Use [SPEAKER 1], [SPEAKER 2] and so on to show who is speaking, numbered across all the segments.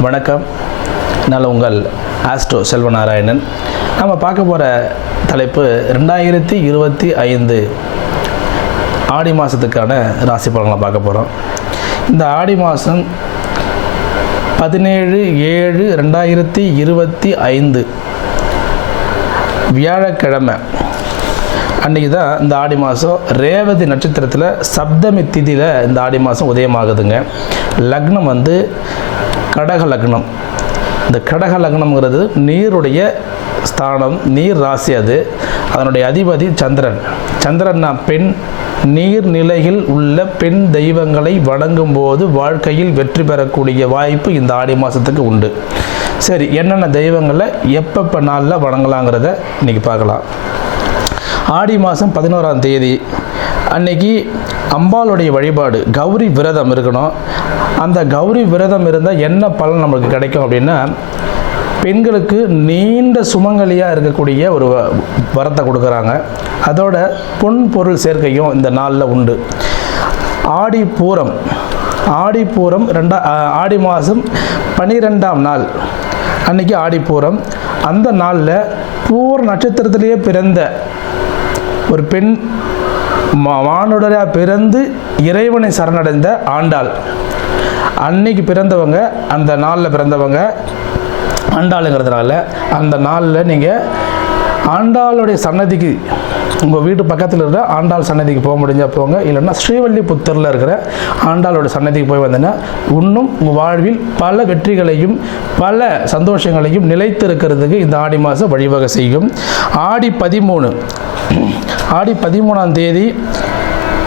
[SPEAKER 1] வணக்கம். நான் உங்கள் ஆஸ்ட்ரோ செல்வநாராயணன். நம்ம பார்க்க போகிற தலைப்பு ரெண்டாயிரத்தி இருபத்தி ஐந்து ஆடி மாதத்துக்கான ராசி பலன்களை பார்க்க போகிறோம் இந்த ஆடி மாதம் பதினேழு ஏழு ரெண்டாயிரத்தி இருபத்தி ஐந்து வியாழக்கிழமை. அன்றைக்கி தான் இந்த ஆடி மாதம் ரேவதி நட்சத்திரத்தில் சப்தமி திதியில் இந்த ஆடி மாதம் உதயமாகுதுங்க. லக்னம் வந்து கடக லக்னம். இந்த கடக லக்னம்ங்கிறது நீருடைய ஸ்தானம் நீர் ராசி அது. அதனுடைய அதிபதி சந்திரன். சந்திரன்னா பெண் நீர்நிலையில் உள்ள பெண் தெய்வங்களை வணங்கும் போது வாழ்க்கையில் வெற்றி பெறக்கூடிய வாய்ப்பு இந்த ஆடி மாதத்துக்கு உண்டு. சரி என்னென்ன தெய்வங்களை எப்பப்போ நாளில் வணங்கலாங்கிறத இன்றைக்கி பார்க்கலாம். ஆடி மாதம் பதினோராம் தேதி. அன்னைக்கு அம்பாளுடைய வழிபாடு கௌரி விரதம் இருக்கணும். அந்த கௌரி விரதம் இருந்தால் என்ன பலன் நம்மளுக்கு கிடைக்கும் அப்படின்னா பெண்களுக்கு நீண்ட சுமங்கலியாக இருக்கக்கூடிய ஒரு வ- வரத்தை கொடுக்குறாங்க. அதோட பொன் பொருள் சேர்க்கையும் இந்த நாளில் உண்டு. ஆடி பூரம் ஆடி பூரம் ரெண்டா ஆடி மாதம் பனிரெண்டாம் நாள். அன்னைக்கு ஆடிப்பூரம் அந்த நாளில் பூர் நட்சத்திரத்திலேயே பிறந்த ஒரு பெண் மா- மானுடராக பிறந்து இறைவனை சரணடைந்த ஆண்டாள். அன்னைக்கு பிறந்தவங்க அந்த நாளில் பிறந்தவங்க ஆண்டாளுங்கிறதுனால அந்த நாளில் நீங்கள் ஆண்டாளுடைய சன்னதிக்கு உங்கள் வீட்டு பக்கத்தில் இருக்கிற ஆண்டாள் சன்னதிக்கு போக முடிஞ்சால் போங்க. இல்லைன்னா ஸ்ரீவல்லிபுத்தூரில் இருக்கிற ஆண்டாளோட சன்னதிக்கு போய் வந்தீங்கன்னா இன்னும் உங்கள் வாழ்வில் பல வெற்றிகளையும் பல சந்தோஷங்களையும் நிலைத்து இருக்கிறதுக்கு இந்த ஆடி மாதம் வழிவகை செய்யும். ஆடி பதிமூணு. ஆடி பதிமூணாம் தேதி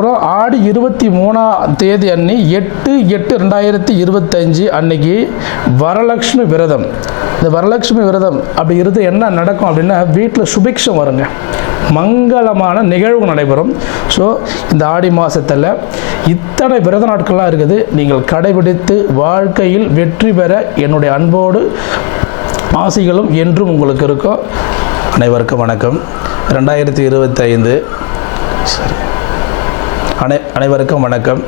[SPEAKER 1] அப்புறம் ஆடி இருபத்தி மூணாம் தேதி அன்னி எட்டு எட்டு ரெண்டாயிரத்தி இருபத்தஞ்சு அன்னைக்கு வரலக்ஷ்மி விரதம். இந்த வரலக்ஷ்மி விரதம் அப்படி இருந்து என்ன நடக்கும் அப்படின்னா வீட்டில் சுபிக்ஷம் வருங்க. மங்களமான நிகழ்வு நடைபெறும். ஸோ இந்த ஆடி மாதத்தில் இத்தனை விரத நாட்கள்லாம் இருக்குது. நீங்கள் கடைபிடித்து வாழ்க்கையில் வெற்றி பெற என்னுடைய அன்போடு ஆசைகளும் என்றும் உங்களுக்கு இருக்கும். அனைவருக்கும் வணக்கம். ரெண்டாயிரத்தி இருபத்தைந்து. சரி. அனை அனைவருக்கும் வணக்கம்.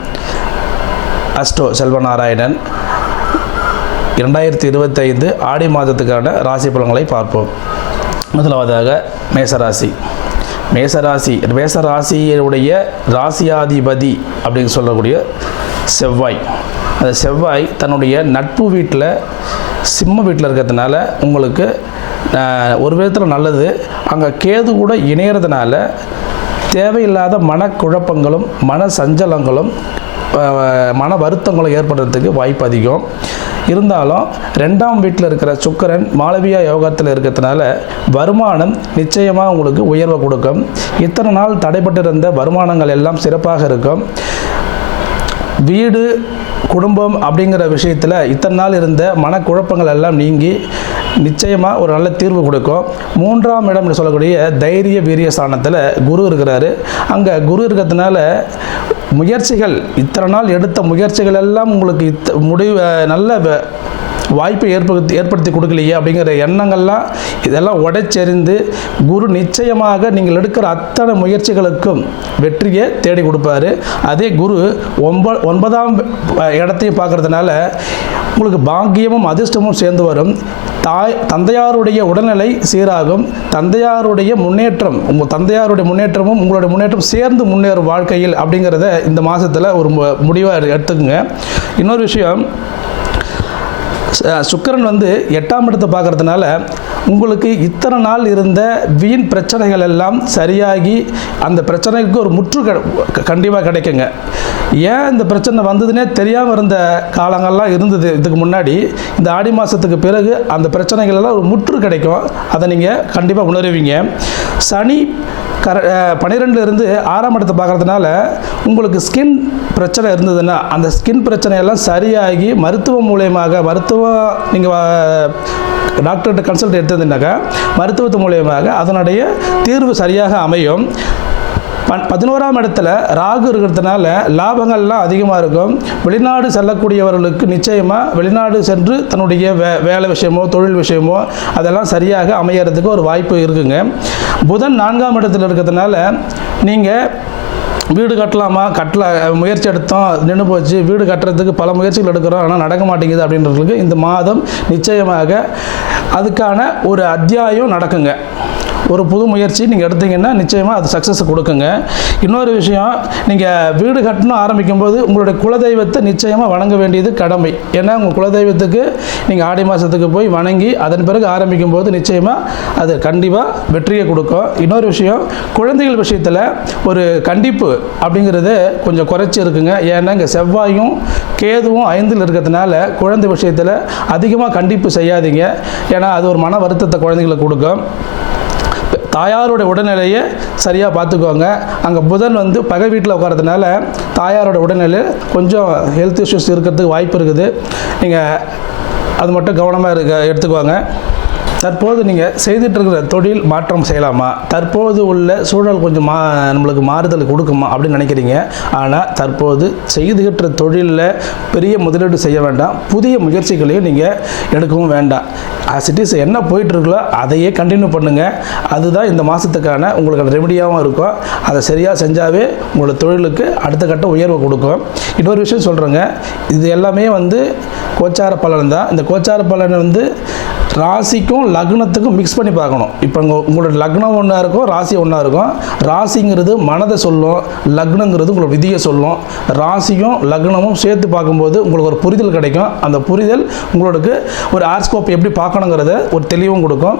[SPEAKER 1] அஸ்டோ செல்வநாராயணன். இரண்டாயிரத்தி இருபத்தைந்து ஆடி மாதத்துக்கான ராசி பலன்களை பார்ப்போம். முதலாவதாக மேசராசி. மேசராசி மேசராசியினுடைய ராசியாதிபதி அப்படின்னு சொல்லக்கூடிய செவ்வாய். அந்த செவ்வாய் தன்னுடைய நட்பு வீட்டில் சிம்ம வீட்டில் இருக்கிறதுனால உங்களுக்கு ஒரு விதத்தில் நல்லது. அங்கே கேது கூட இணையறதுனால தேவையில்லாத மனக்குழப்பங்களும் மன சஞ்சலங்களும் மன வருத்தங்களும் ஏற்படுறதுக்கு வாய்ப்பு அதிகம். இருந்தாலும் ரெண்டாம் வீட்டில் இருக்கிற சுக்கரன் மாளவியா யோகத்தில் இருக்கிறதுனால வருமானம் நிச்சயமாக உங்களுக்கு உயர்வை கொடுக்கும். இத்தனை நாள் தடைபட்டிருந்த வருமானங்கள் எல்லாம் சிறப்பாக இருக்கும். வீடு குடும்பம் அப்படிங்கிற விஷயத்தில் இத்தனை நாள் இருந்த மனக்குழப்பங்கள் எல்லாம் நீங்கி நிச்சயமாக ஒரு நல்ல தீர்வு கொடுக்கும். மூன்றாம் இடம் என்று சொல்லக்கூடிய தைரிய வீரிய ஸ்தானத்தில் குரு இருக்கிறாரு. அங்கே குரு இருக்கிறதுனால முயற்சிகள் இத்தனை நாள் எடுத்த முயற்சிகள் எல்லாம் உங்களுக்கு இத்த முடிவு நல்ல வ- வாய்ப்பை ஏற்படுத்தி ஏற்படுத்தி கொடுக்கலையே அப்படிங்கிற எண்ணங்கள்லாம் இதெல்லாம் உடைச்செறிந்து குரு நிச்சயமாக நீங்கள் எடுக்கிற அத்தனை முயற்சிகளுக்கும் வெற்றியை தேடி கொடுப்பாரு. அதே குரு ஒன்ப ஒன்பதாம் இடத்தையும் பார்க்கறதுனால உங்களுக்கு பாக்கியமும் அதிர்ஷ்டமும் சேர்ந்து வரும். தாய் தந்தையாருடைய உடல்நிலை சீராகும். தந்தையாருடைய முன்னேற்றம் உங்கள் தந்தையாருடைய முன்னேற்றமும் உங்களுடைய முன்னேற்றம் சேர்ந்து முன்னேறும் வாழ்க்கையில் அப்படிங்கிறத இந்த மாதத்தில் ஒரு முடிவாக எடுத்துக்கோங்க. இன்னொரு விஷயம் சுக்கிரன் வந்து எட்டாம் இடத்தை பார்க்கறதுனால உங்களுக்கு இத்தனை நாள் இருந்த வீண் பிரச்சனைகள் எல்லாம் சரியாகி அந்த பிரச்சனைக்கு ஒரு முற்று கண்டிப்பாக கிடைக்குங்க. ஏன் இந்த பிரச்சனை வந்ததுன்னே தெரியாமல் இருந்த காலங்கள்லாம் இருந்தது. இதுக்கு முன்னாடி இந்த ஆடி மாதத்துக்கு பிறகு அந்த பிரச்சனைகள் எல்லாம் ஒரு முற்று கிடைக்கும். அதை நீங்கள் கண்டிப்பாக உணருவீங்க. சனி கர பன்னிரெண்டுலேருந்து ஆறாம் இடத்தை பார்க்கறதுனால உங்களுக்கு ஸ்கின் பிரச்சனை இருந்ததுன்னா அந்த ஸ்கின் பிரச்சனையெல்லாம் சரியாகி மருத்துவம் மூலியமாக மருத்துவம் நீங்கள் டாக்டர்கிட்ட கன்சல்ட் எடுத்ததுனாக்கா மருத்துவத்து மூலயமாக அதனுடைய தீர்வு சரியாக அமையும். பதினோராம் இடத்துல ராகு இருக்கிறதுனால லாபங்கள்லாம் அதிகமாக இருக்கும். வெளிநாடு செல்லக்கூடியவர்களுக்கு நிச்சயமாக வெளிநாடு சென்று தன்னுடைய வே வேலை விஷயமோ தொழில் விஷயமோ அதெல்லாம் சரியாக அமையறதுக்கு ஒரு வாய்ப்பு இருக்குங்க. புதன் நான்காம் இடத்துல இருக்கிறதுனால நீங்கள் வீடு கட்டலாமா? கட்டல முயற்சி எடுத்தோம் நின்று போச்சு. வீடு கட்டுறதுக்கு பல முயற்சிகள் எடுக்கிறோம். ஆனால் நடக்க மாட்டேங்குது அப்படின்றதுக்கு இந்த மாதம் நிச்சயமாக அதுக்கான ஒரு அத்தியாயம் நடக்குங்க. ஒரு புது முயற்சி நீங்கள் எடுத்தீங்கன்னா நிச்சயமாக அது சக்ஸஸ் கொடுக்குங்க. இன்னொரு விஷயம் நீங்கள் வீடு கட்டணும் ஆரம்பிக்கும்போது உங்களுடைய குலதெய்வத்தை நிச்சயமாக வணங்க வேண்டியது கடமை. ஏன்னா உங்கள் குலதெய்வத்துக்கு நீங்கள் ஆடி மாதத்துக்கு போய் வணங்கி அதன் பிறகு ஆரம்பிக்கும் போது நிச்சயமாக அது கண்டிப்பாக வெற்றியை கொடுக்கும். இன்னொரு விஷயம் குழந்தைகள் விஷயத்தில் ஒரு கண்டிப்பு அப்படிங்கிறது கொஞ்சம் குறைச்சி இருக்குங்க. ஏன்னா இங்கே செவ்வாயும் கேதுவும் ஐந்தில் இருக்கிறதுனால குழந்தை விஷயத்தில் அதிகமாக கண்டிப்பு செய்யாதீங்க. ஏன்னா அது ஒரு மன வருத்தத்தை குழந்தைங்களுக்கு கொடுக்கும். தாயாரோட உடல்நிலையை சரியாக பார்த்துக்கோங்க. அங்கே புதன் வந்து பகை வீட்டில் உட்காரதுனால தாயாரோட உடல்நிலை கொஞ்சம் ஹெல்த் இஷ்யூஸ் இருக்கிறதுக்கு வாய்ப்பு இருக்குது. நீங்கள் அது மட்டும் கவனமாக இருக்க எடுத்துக்குவாங்க தற்போது நீங்கள் செய்துட்டு இருக்கிற தொழில் மாற்றம் செய்யலாமா? தற்போது உள்ள சூழல் கொஞ்சம் மா நம்மளுக்கு மாறுதல் கொடுக்குமா அப்படின்னு நினைக்கிறீங்க. ஆனால் தற்போது செய்துகின்ற தொழிலில் பெரிய முதலீடு செய்ய வேண்டாம். புதிய முயற்சிகளையும் நீங்கள் எடுக்கவும் வேண்டாம். ஆஸ் இட் இஸ் என்ன போயிட்டுருக்கோ அதையே கண்டினியூ பண்ணுங்கள் அதுதான் இந்த மாதத்துக்கான உங்களுக்கு ரெமடியாகவும் இருக்கும். அதை சரியாக செஞ்சாவே உங்களோட தொழிலுக்கு அடுத்த கட்ட உயர்வு கொடுக்கும். இன்னொரு விஷயம் சொல்கிறேங்க இது எல்லாமே வந்து கோச்சார பலன் தான். இந்த கோச்சார பலன் வந்து ராசிக்கும் லக்னத்துக்கும் மிக்ஸ் பண்ணி பார்க்கணும். இப்போ உங்கள் உங்களோட லக்னம் ஒன்றா இருக்கும் ராசி ஒன்றா இருக்கும். ராசிங்கிறது மனதை சொல்லும் லக்னங்கிறது உங்களோட விதியை சொல்லும். ராசியும் லக்னமும் சேர்த்து பார்க்கும்போது உங்களுக்கு ஒரு புரிதல் கிடைக்கும். அந்த புரிதல் உங்களுக்கு ஒரு ஆர்ஸ்கோப் எப்படி பார்க்கணுங்கிறத ஒரு தெளிவும் கொடுக்கும்.